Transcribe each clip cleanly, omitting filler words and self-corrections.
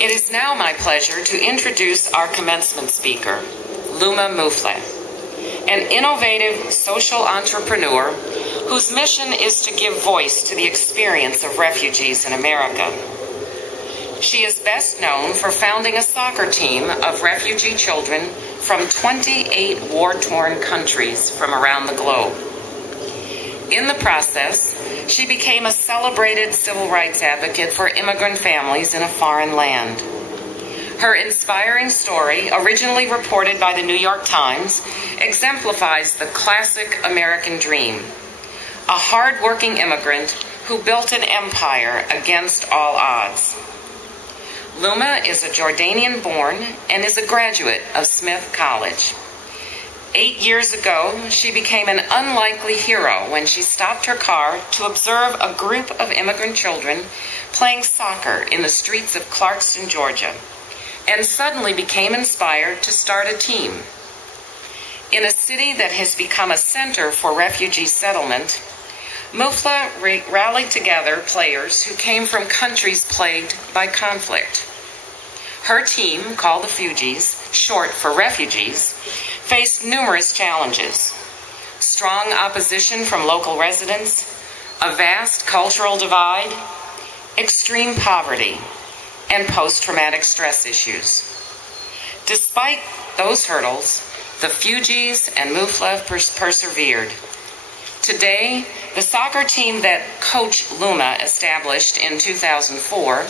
It is now my pleasure to introduce our commencement speaker, Luma Mufleh, an innovative social entrepreneur whose mission is to give voice to the experience of refugees in America. She is best known for founding a soccer team of refugee children from 28 war-torn countries from around the globe. In the process, she became a celebrated civil rights advocate for immigrant families in a foreign land. Her inspiring story, originally reported by the New York Times, exemplifies the classic American dream: a hard-working immigrant who built an empire against all odds. Luma is a Jordanian-born and is a graduate of Smith College. 8 years ago, she became an unlikely hero when she stopped her car to observe a group of immigrant children playing soccer in the streets of Clarkston, Georgia, and suddenly became inspired to start a team. In a city that has become a center for refugee settlement, Mufleh rallied together players who came from countries plagued by conflict. Her team, called the Fugees, short for refugees, faced numerous challenges: strong opposition from local residents, a vast cultural divide, extreme poverty, and post-traumatic stress issues. Despite those hurdles, the Fugees and Mufleh persevered. Today, the soccer team that Coach Luma established in 2004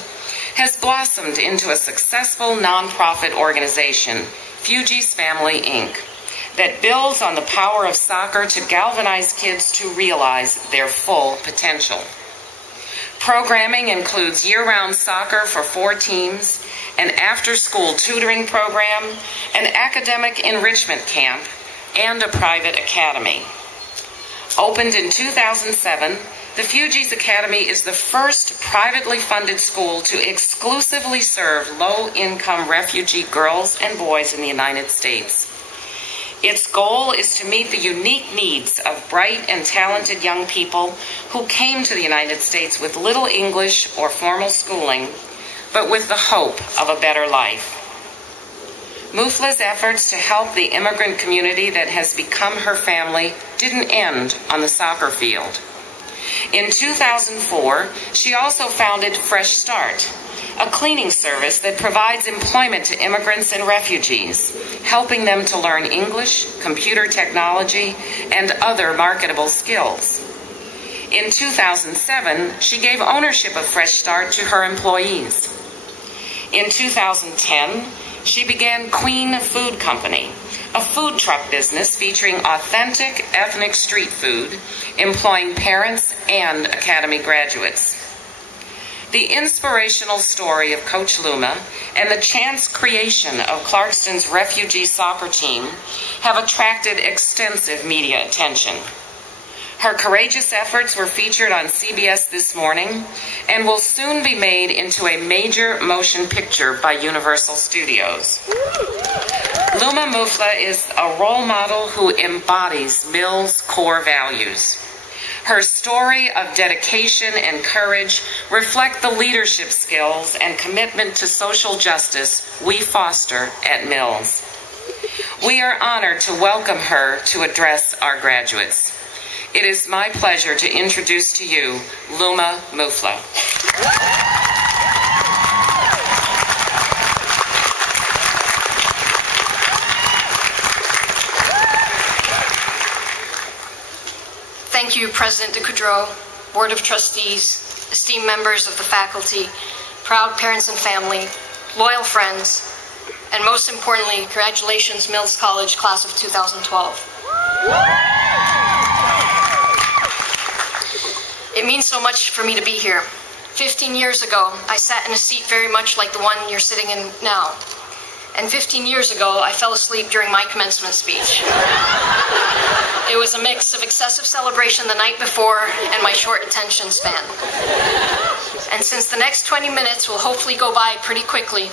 has blossomed into a successful nonprofit organization, Fugees Family, Inc., that builds on the power of soccer to galvanize kids to realize their full potential. Programming includes year-round soccer for 4 teams, an after-school tutoring program, an academic enrichment camp, and a private academy. Opened in 2007, the Fugees Academy is the first privately funded school to exclusively serve low-income refugee girls and boys in the United States. Its goal is to meet the unique needs of bright and talented young people who came to the United States with little English or formal schooling, but with the hope of a better life. Mufleh's efforts to help the immigrant community that has become her family didn't end on the soccer field. In 2004, she also founded Fresh Start, a cleaning service that provides employment to immigrants and refugees, helping them to learn English, computer technology, and other marketable skills. In 2007, she gave ownership of Fresh Start to her employees. In 2010, she began Queen Food Company, a food truck business featuring authentic ethnic street food, employing parents and academy graduates. The inspirational story of Coach Luma and the chance creation of Clarkston's refugee soccer team have attracted extensive media attention. Her courageous efforts were featured on CBS This Morning and will soon be made into a major motion picture by Universal Studios. Luma Mufleh is a role model who embodies Mill's core values. Her story of dedication and courage reflect the leadership skills and commitment to social justice we foster at Mills. We are honored to welcome her to address our graduates. It is my pleasure to introduce to you Luma Mufleh. Thank you, President DeCoudreau, Board of Trustees, esteemed members of the faculty, proud parents and family, loyal friends, and most importantly, congratulations, Mills College, class of 2012. It means so much for me to be here. 15 years ago, I sat in a seat very much like the one you're sitting in now. And 15 years ago, I fell asleep during my commencement speech. It was a mix of excessive celebration the night before and my short attention span. And since the next 20 minutes will hopefully go by pretty quickly,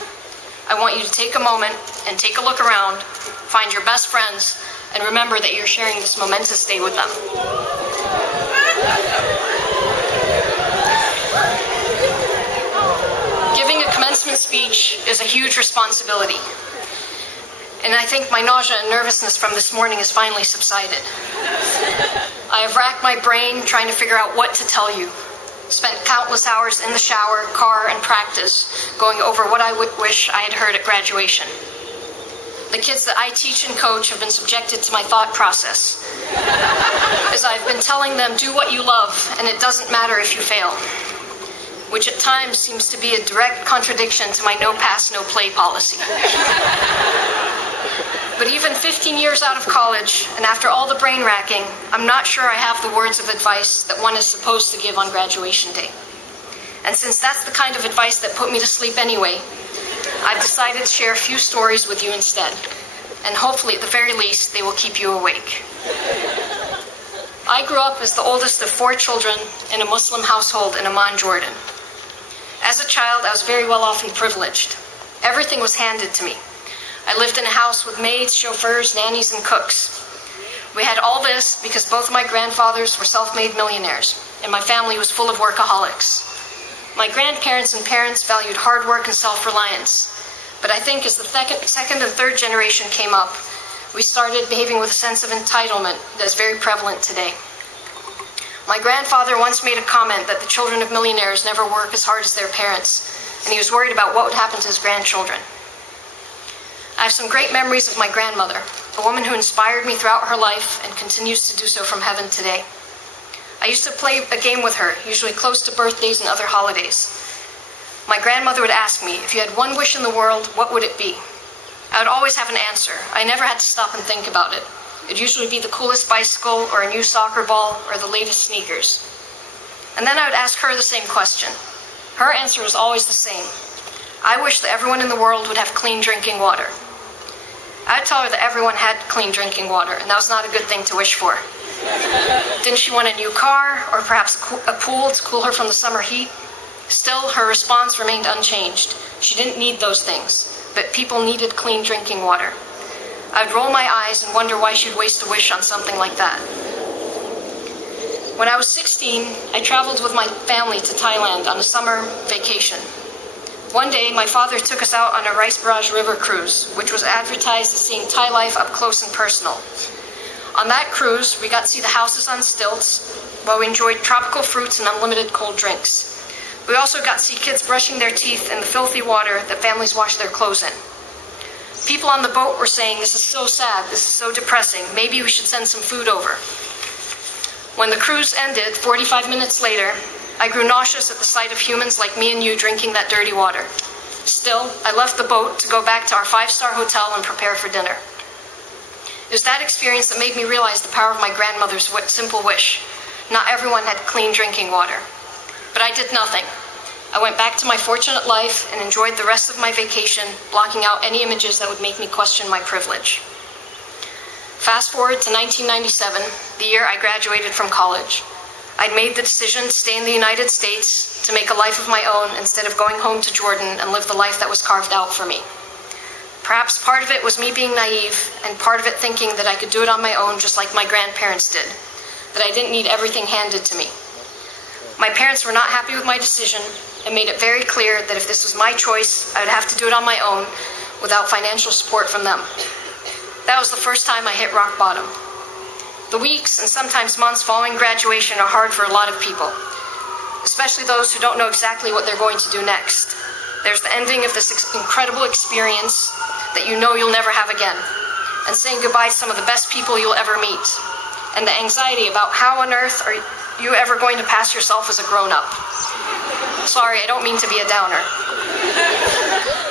I want you to take a moment and take a look around, find your best friends, and remember that you're sharing this momentous day with them. Giving a commencement commencement speech is a huge responsibility. And I think my nausea and nervousness from this morning has finally subsided. I have racked my brain trying to figure out what to tell you. Spent countless hours in the shower, car, and practice going over what I would wish I had heard at graduation. The kids that I teach and coach have been subjected to my thought process, as I've been telling them, do what you love, and it doesn't matter if you fail, which at times seems to be a direct contradiction to my no pass, no play policy. But even 15 years out of college, and after all the brain racking, I'm not sure I have the words of advice that one is supposed to give on graduation day. And since that's the kind of advice that put me to sleep anyway, I've decided to share a few stories with you instead. And hopefully, at the very least, they will keep you awake. I grew up as the oldest of 4 children in a Muslim household in Amman, Jordan. As a child, I was very well off and privileged. Everything was handed to me. I lived in a house with maids, chauffeurs, nannies, and cooks. We had all this because both of my grandfathers were self-made millionaires, and my family was full of workaholics. My grandparents and parents valued hard work and self-reliance, but I think as the second and third generation came up, we started behaving with a sense of entitlement that is very prevalent today. My grandfather once made a comment that the children of millionaires never work as hard as their parents, and he was worried about what would happen to his grandchildren. I have some great memories of my grandmother, a woman who inspired me throughout her life and continues to do so from heaven today. I used to play a game with her, usually close to birthdays and other holidays. My grandmother would ask me, if you had one wish in the world, what would it be? I would always have an answer. I never had to stop and think about it. It would usually be the coolest bicycle or a new soccer ball or the latest sneakers. And then I would ask her the same question. Her answer was always the same. I wish that everyone in the world would have clean drinking water. I would tell her that everyone had clean drinking water, and that was not a good thing to wish for. Didn't she want a new car, or perhaps a pool to cool her from the summer heat? Still, her response remained unchanged. She didn't need those things, but people needed clean drinking water. I would roll my eyes and wonder why she'd waste a wish on something like that. When I was 16, I traveled with my family to Thailand on a summer vacation. One day, my father took us out on a Rice Barrage River cruise, which was advertised as seeing Thai life up close and personal. On that cruise, we got to see the houses on stilts, while we enjoyed tropical fruits and unlimited cold drinks. We also got to see kids brushing their teeth in the filthy water that families wash their clothes in. People on the boat were saying, "This is so sad, this is so depressing, maybe we should send some food over." When the cruise ended, 45 minutes later, I grew nauseous at the sight of humans like me and you drinking that dirty water. Still, I left the boat to go back to our 5-star hotel and prepare for dinner. It was that experience that made me realize the power of my grandmother's simple wish. Not everyone had clean drinking water. But I did nothing. I went back to my fortunate life and enjoyed the rest of my vacation, blocking out any images that would make me question my privilege. Fast forward to 1997, the year I graduated from college. I'd made the decision to stay in the United States to make a life of my own instead of going home to Jordan and live the life that was carved out for me. Perhaps part of it was me being naive, and part of it thinking that I could do it on my own just like my grandparents did, that I didn't need everything handed to me. My parents were not happy with my decision and made it very clear that if this was my choice, I would have to do it on my own without financial support from them. That was the first time I hit rock bottom. The weeks and sometimes months following graduation are hard for a lot of people, especially those who don't know exactly what they're going to do next. There's the ending of this incredible experience that you know you'll never have again, and saying goodbye to some of the best people you'll ever meet, and the anxiety about how on earth are you ever going to pass yourself as a grown-up. Sorry, I don't mean to be a downer.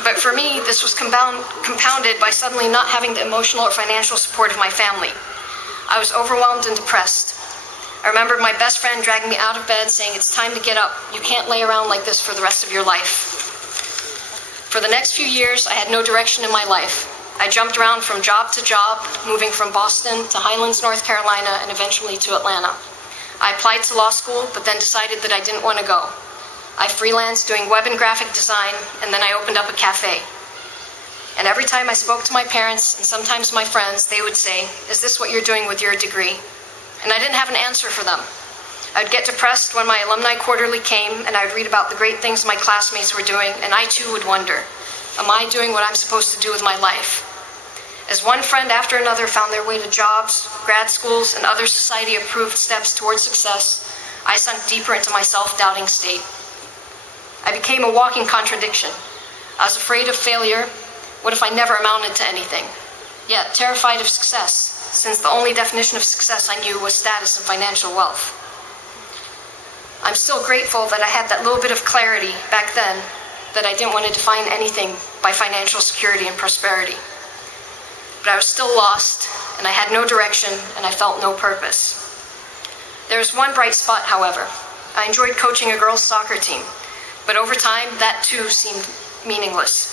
But for me, this was compounded by suddenly not having the emotional or financial support of my family. I was overwhelmed and depressed. I remembered my best friend dragging me out of bed saying, "It's time to get up. You can't lay around like this for the rest of your life." For the next few years, I had no direction in my life. I jumped around from job to job, moving from Boston to Highlands, North Carolina, and eventually to Atlanta. I applied to law school, but then decided that I didn't want to go. I freelanced doing web and graphic design, and then I opened up a cafe. And every time I spoke to my parents, and sometimes my friends, they would say, "Is this what you're doing with your degree?" And I didn't have an answer for them. I would get depressed when my alumni quarterly came, and I would read about the great things my classmates were doing, and I too would wonder, am I doing what I'm supposed to do with my life? As one friend after another found their way to jobs, grad schools, and other society-approved steps towards success, I sunk deeper into my self-doubting state. I became a walking contradiction. I was afraid of failure. What if I never amounted to anything? Yet terrified of success, since the only definition of success I knew was status and financial wealth. I'm still grateful that I had that little bit of clarity back then that I didn't want to define anything by financial security and prosperity. But I was still lost, and I had no direction, and I felt no purpose. There was one bright spot, however. I enjoyed coaching a girls' soccer team, but over time, that too seemed meaningless.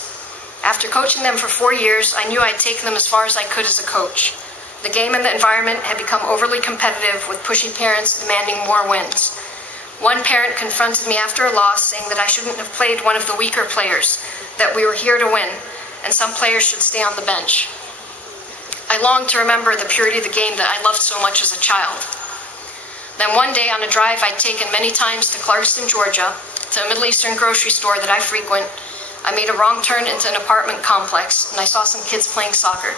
After coaching them for 4 years, I knew I'd taken them as far as I could as a coach. The game and the environment had become overly competitive, with pushy parents demanding more wins. One parent confronted me after a loss, saying that I shouldn't have played one of the weaker players, that we were here to win, and some players should stay on the bench. I longed to remember the purity of the game that I loved so much as a child. Then one day on a drive I'd taken many times to Clarkston, Georgia, to a Middle Eastern grocery store that I frequent, I made a wrong turn into an apartment complex, and I saw some kids playing soccer.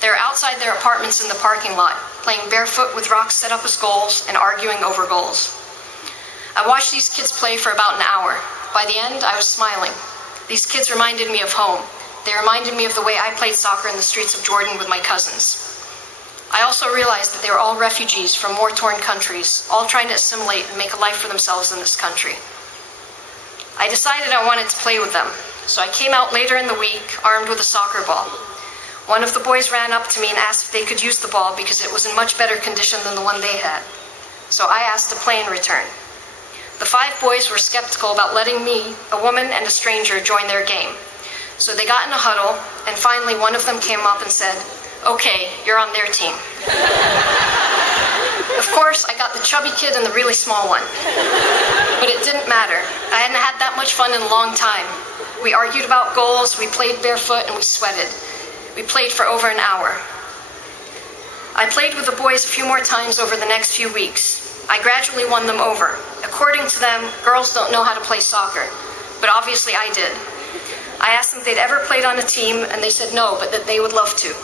They were outside their apartments in the parking lot, playing barefoot with rocks set up as goals and arguing over goals. I watched these kids play for about an hour. By the end, I was smiling. These kids reminded me of home. They reminded me of the way I played soccer in the streets of Jordan with my cousins. I also realized that they were all refugees from war-torn countries, all trying to assimilate and make a life for themselves in this country. I decided I wanted to play with them, so I came out later in the week armed with a soccer ball. One of the boys ran up to me and asked if they could use the ball because it was in much better condition than the one they had. So I asked to play in return. The 5 boys were skeptical about letting me, a woman and a stranger, join their game. So they got in a huddle, and finally one of them came up and said, "Okay, you're on their team." Of course, I got the chubby kid and the really small one. But it didn't matter. I hadn't had that much fun in a long time. We argued about goals, we played barefoot, and we sweated. We played for over an hour. I played with the boys a few more times over the next few weeks. I gradually won them over. According to them, girls don't know how to play soccer. But obviously I did. I asked them if they'd ever played on a team, and they said no, but that they would love to.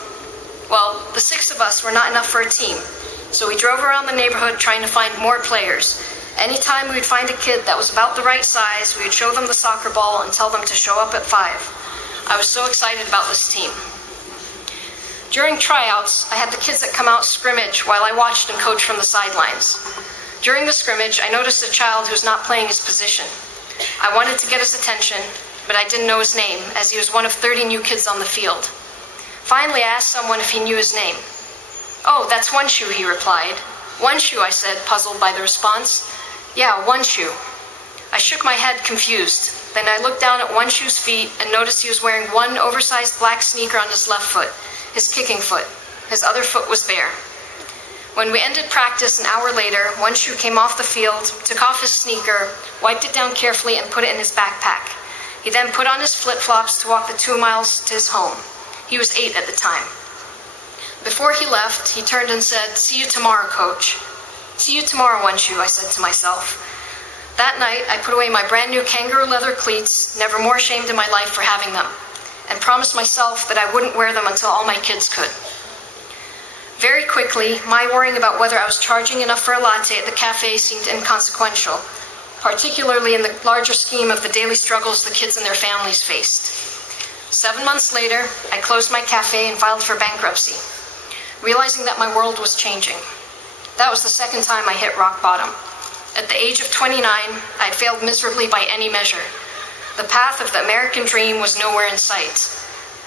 Well, the 6 of us were not enough for a team, so we drove around the neighborhood trying to find more players. Anytime we would find a kid that was about the right size, we would show them the soccer ball and tell them to show up at 5. I was so excited about this team. During tryouts, I had the kids that come out scrimmage while I watched and coached from the sidelines. During the scrimmage, I noticed a child who was not playing his position. I wanted to get his attention, but I didn't know his name, as he was one of 30 new kids on the field. Finally, I asked someone if he knew his name. "Oh, that's One Shoe," he replied. "One Shoe," I said, puzzled by the response. "Yeah, One Shoe." I shook my head, confused. Then I looked down at One Shoe's feet and noticed he was wearing one oversized black sneaker on his left foot, his kicking foot. His other foot was bare. When we ended practice an hour later, One Shoe came off the field, took off his sneaker, wiped it down carefully, and put it in his backpack. He then put on his flip-flops to walk the 2 miles to his home. He was 8 at the time. Before he left, he turned and said, "See you tomorrow, Coach." "See you tomorrow, One Shoe," I said to myself. That night, I put away my brand new kangaroo leather cleats, never more ashamed in my life for having them, and promised myself that I wouldn't wear them until all my kids could. Very quickly, my worrying about whether I was charging enough for a latte at the cafe seemed inconsequential, particularly in the larger scheme of the daily struggles the kids and their families faced. 7 months later, I closed my cafe and filed for bankruptcy, realizing that my world was changing. That was the second time I hit rock bottom. At the age of 29, I had failed miserably by any measure. The path of the American dream was nowhere in sight.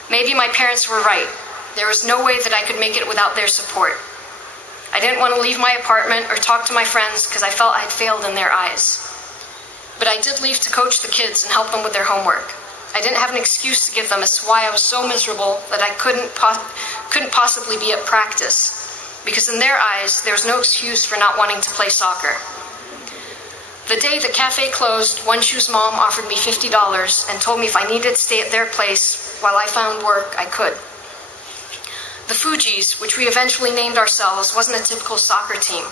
Maybe my parents were right. There was no way that I could make it without their support. I didn't want to leave my apartment or talk to my friends because I felt I had failed in their eyes. But I did leave to coach the kids and help them with their homework. I didn't have an excuse to give them as to why I was so miserable that I couldn't possibly be at practice, because in their eyes, there was no excuse for not wanting to play soccer. The day the cafe closed, One Shoe's mom offered me $50 and told me if I needed to stay at their place while I found work, I could. The Fugees, which we eventually named ourselves, wasn't a typical soccer team.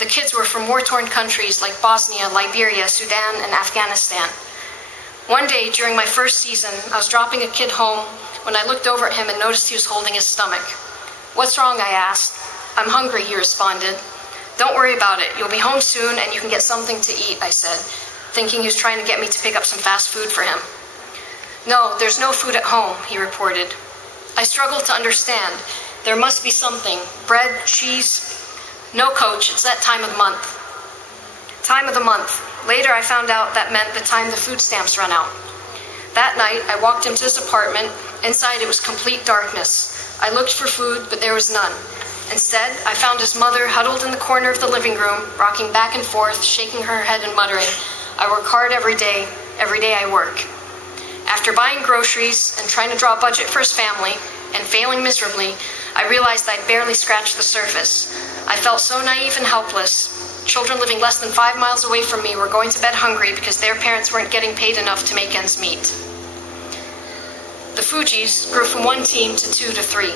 The kids were from war-torn countries like Bosnia, Liberia, Sudan, and Afghanistan. One day during my first season, I was dropping a kid home when I looked over at him and noticed he was holding his stomach. "What's wrong?" I asked. "I'm hungry," he responded. "Don't worry about it. You'll be home soon and you can get something to eat," I said, thinking he was trying to get me to pick up some fast food for him. "No, there's no food at home," he reported. I struggled to understand. There must be something. Bread, cheese. "No, coach, it's that time of the month." Time of the month. Later I found out that meant the time the food stamps run out. That night I walked into his apartment. Inside it was complete darkness. I looked for food, but there was none. Instead, I found his mother huddled in the corner of the living room, rocking back and forth, shaking her head and muttering, "I work hard every day I work." After buying groceries and trying to draw a budget for his family, and failing miserably, I realized I'd barely scratched the surface. I felt so naive and helpless. Children living less than 5 miles away from me were going to bed hungry because their parents weren't getting paid enough to make ends meet. The Fugees grew from 1 team to 2 to 3.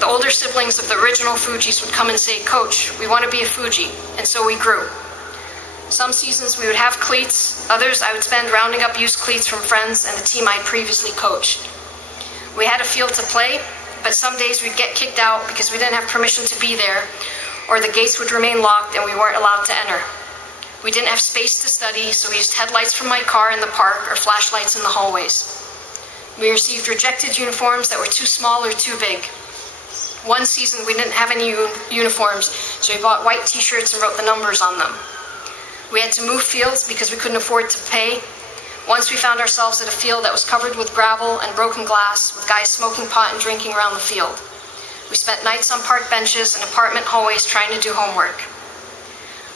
The older siblings of the original Fugees would come and say, "Coach, we want to be a Fugee," and so we grew. Some seasons we would have cleats, others I would spend rounding up used cleats from friends and the team I'd previously coached. We had a field to play, but some days we'd get kicked out because we didn't have permission to be there, or the gates would remain locked and we weren't allowed to enter. We didn't have space to study, so we used headlights from my car in the park or flashlights in the hallways. We received rejected uniforms that were too small or too big. One season we didn't have any uniforms, so we bought white t-shirts and wrote the numbers on them. We had to move fields because we couldn't afford to pay. Once we found ourselves at a field that was covered with gravel and broken glass, with guys smoking pot and drinking around the field. We spent nights on park benches and apartment hallways trying to do homework.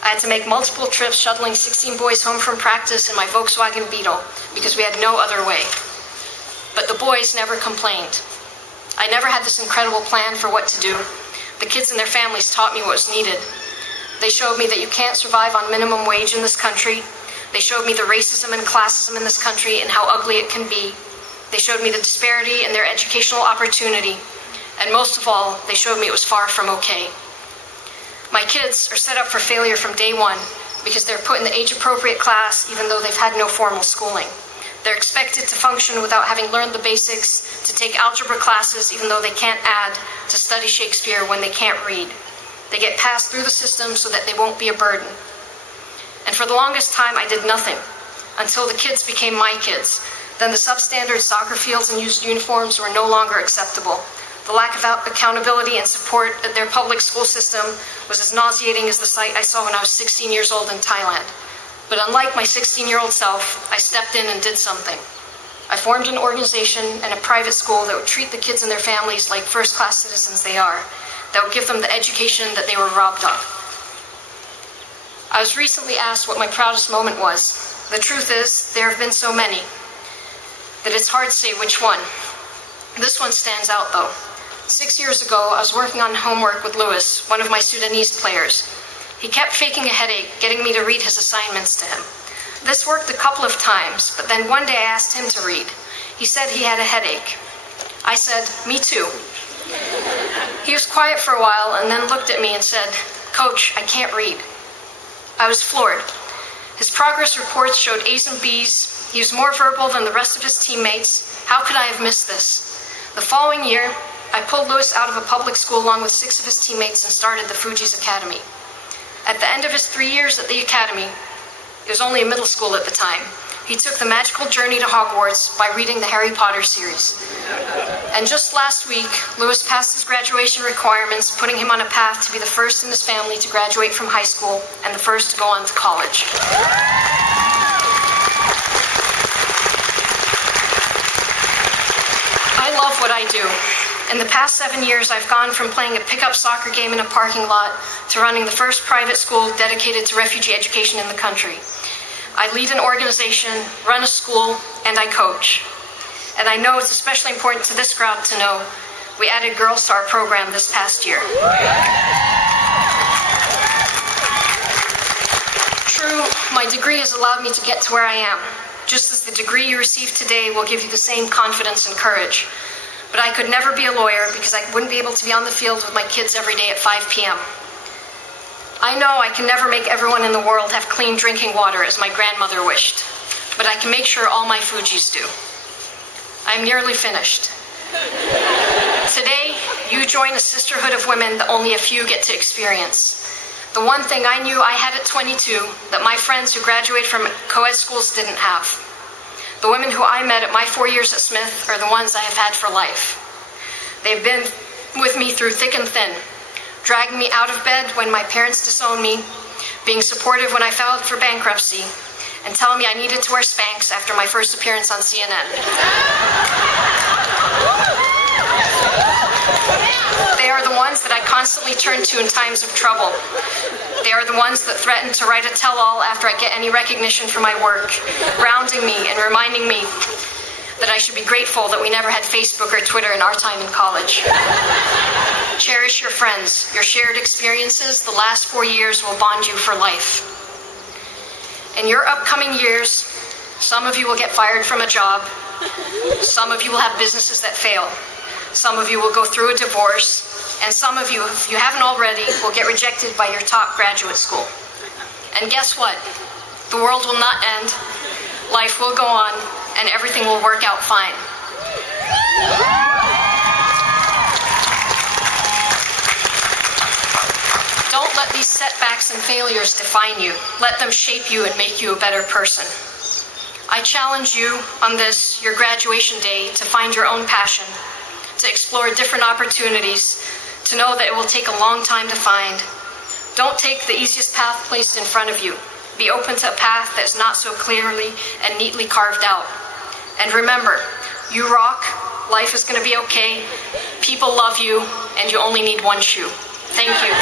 I had to make multiple trips shuttling 16 boys home from practice in my Volkswagen Beetle because we had no other way. But the boys never complained. I never had this incredible plan for what to do. The kids and their families taught me what was needed. They showed me that you can't survive on minimum wage in this country. They showed me the racism and classism in this country and how ugly it can be. They showed me the disparity in their educational opportunity. And most of all, they showed me it was far from okay. My kids are set up for failure from day one because they're put in the age-appropriate class even though they've had no formal schooling. They're expected to function without having learned the basics, to take algebra classes even though they can't add, to study Shakespeare when they can't read. They get passed through the system so that they won't be a burden. And for the longest time, I did nothing, until the kids became my kids. Then the substandard soccer fields and used uniforms were no longer acceptable. The lack of accountability and support at their public school system was as nauseating as the sight I saw when I was 16 years old in Thailand. But unlike my 16-year-old self, I stepped in and did something. I formed an organization and a private school that would treat the kids and their families like first-class citizens they are, that would give them the education that they were robbed of. I was recently asked what my proudest moment was. The truth is, there have been so many that it's hard to say which one. This one stands out, though. 6 years ago, I was working on homework with Louis, one of my Sudanese players. He kept faking a headache, getting me to read his assignments to him. This worked a couple of times, but then one day I asked him to read. He said he had a headache. I said, "Me too." He was quiet for a while and then looked at me and said, "Coach, I can't read." I was floored. His progress reports showed A's and B's. He was more verbal than the rest of his teammates. How could I have missed this? The following year, I pulled Louis out of a public school along with 6 of his teammates and started the Fugees Academy. At the end of his 3 years at the academy, it was only a middle school at the time, he took the magical journey to Hogwarts by reading the Harry Potter series. And just last week, Louis passed his graduation requirements, putting him on a path to be the first in his family to graduate from high school and the first to go on to college. I love what I do. In the past 7 years, I've gone from playing a pickup soccer game in a parking lot to running the first private school dedicated to refugee education in the country. I lead an organization, run a school, and I coach. And I know it's especially important to this crowd to know we added girls to our program this past year. True, my degree has allowed me to get to where I am, just as the degree you receive today will give you the same confidence and courage. But I could never be a lawyer because I wouldn't be able to be on the field with my kids every day at 5 p.m. I know I can never make everyone in the world have clean drinking water as my grandmother wished, but I can make sure all my Fugees do. I'm nearly finished. Today, you join a sisterhood of women that only a few get to experience. The one thing I knew I had at 22 that my friends who graduated from co-ed schools didn't have. The women who I met at my 4 years at Smith are the ones I have had for life. They've been with me through thick and thin, dragging me out of bed when my parents disowned me, being supportive when I filed for bankruptcy, and telling me I needed to wear Spanx after my first appearance on CNN. They are the ones that I constantly turn to in times of trouble. They are the ones that threaten to write a tell-all after I get any recognition for my work, grounding me and reminding me that I should be grateful that we never had Facebook or Twitter in our time in college. Cherish your friends. Your shared experiences the last 4 years will bond you for life. In your upcoming years, some of you will get fired from a job. Some of you will have businesses that fail. Some of you will go through a divorce. And some of you, if you haven't already, will get rejected by your top graduate school. And guess what? The world will not end. Life will go on, and everything will work out fine. Don't let these setbacks and failures define you. Let them shape you and make you a better person. I challenge you on this, your graduation day, to find your own passion, to explore different opportunities, to know that it will take a long time to find. Don't take the easiest path placed in front of you. Be open to a path that is not so clearly and neatly carved out. And remember, you rock, life is going to be okay, people love you, and you only need one shoe. Thank you.